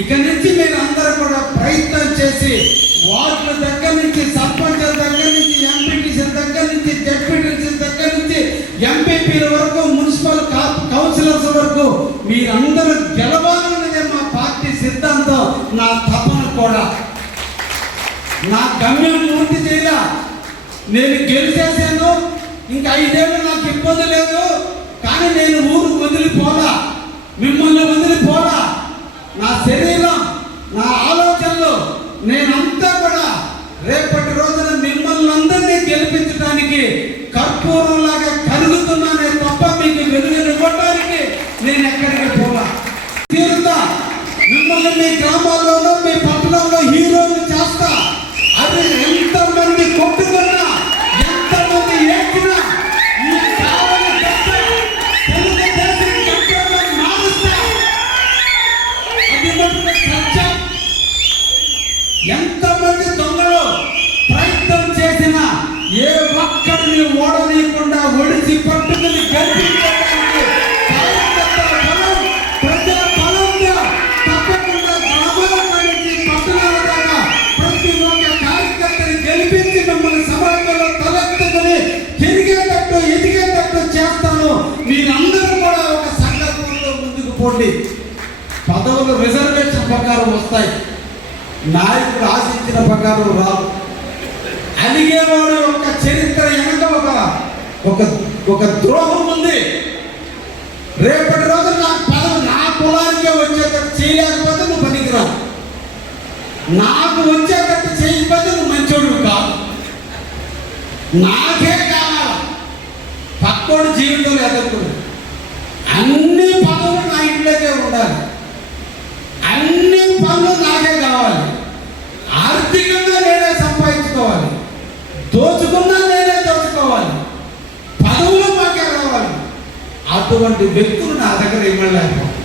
ఇక నుంచి మీరు అందరూ కూడా ప్రయత్నం చేసి వార్డుల దగ్గర నుంచి, సర్పంచుల దగ్గర నుంచి, ఎంపీటీసీల దగ్గర నుంచి, జడ్పీటీసీల దగ్గర నుంచి, ఎంపీపీల వరకు, మున్సిపల్ కౌన్సిలర్స్ వరకు మీరందరూ గెలవాలన్నదే మా పార్టీ సిద్ధాంతం, నా తపన కూడా. నా గమ్యం పూర్తి చేయాల. నేను గెలిచేసాను, ఇంకా 5 ఏళ్ళు నాకు ఇబ్బంది లేదు. కానీ నేను ఊరు వదిలిపోలా, మిమ్మల్ని వదిలిపోలా. నా శరీరం, నా ఆలోచనలు, నేనంతా కూడా రేపటి రోజున మిమ్మల్ని అందరినీ గెలిపించడానికి కర్పూరంలాగా కరుగుతున్నానే తప్ప మీకు వెలుగునివ్వడానికి నేను ఎక్కడికి పోలా. తీరుతా మిమ్మల్ని మీ గ్రామాల్లోనూ మీ పట్టణంలో హీరోలు చేస్తా. అది ఎంతమంది కొట్టుకున్నా, ఎంతమంది ఏడ్చినా, ఈ కావాలి తెలుగుదేశం గట్టిగా మారుస్తా. అది మటుకు సత్యం. ఎంతమంది దొంగలు ప్రయత్నం చేసినా ఏ ఒక్కరిని ఓడనీయకుండా ఒడిసి పట్టుకుని గెలిపించడానికి ప్రజా బలంగా తప్పకుండా గ్రామాల నుంచి పట్టణాల దాకా ప్రతి ఒక్క కార్యకర్తని గెలిపించి మిమ్మల్ని సమాజంలో తలెత్తుకుని తిరిగేటట్టు, ఎదిగేటట్టు చేస్తాను. మీరందరూ కూడా ఒక సంకల్పంతో ముందుకు పోండి. పదవులు రిజర్వేషన్ ప్రకారం వస్తాయి, నాయకుడు ఆశించిన ప్రకారం రాదు. అలిగేవాడు యొక్క చరిత్ర వెనక ఒక ద్రోహం ఉంది. రేపటి రోజు నాకు పదవి నా కులానికే వచ్చేటట్టు చేయలేకపోతే నువ్వు పనికిరావు. నాకు వచ్చేటట్టు చేయకపోతే నువ్వు మంచోడు కాదు. నాకే కావాలి. పక్కోడు జీవితంలో ఎదగకూడదు. అన్ని పదవులు నా ఇంట్లోకే ఉండాలి. అన్ని పనులు నాకే కావాలి. ఆర్థికంగా నేనే సంపాదించుకోవాలి. దోచుకున్నా నేనే దోచుకోవాలి. పదవులు మాకే రావాలి. అటువంటి వ్యక్తులు నా దగ్గర ఇవ్వలేకపోతే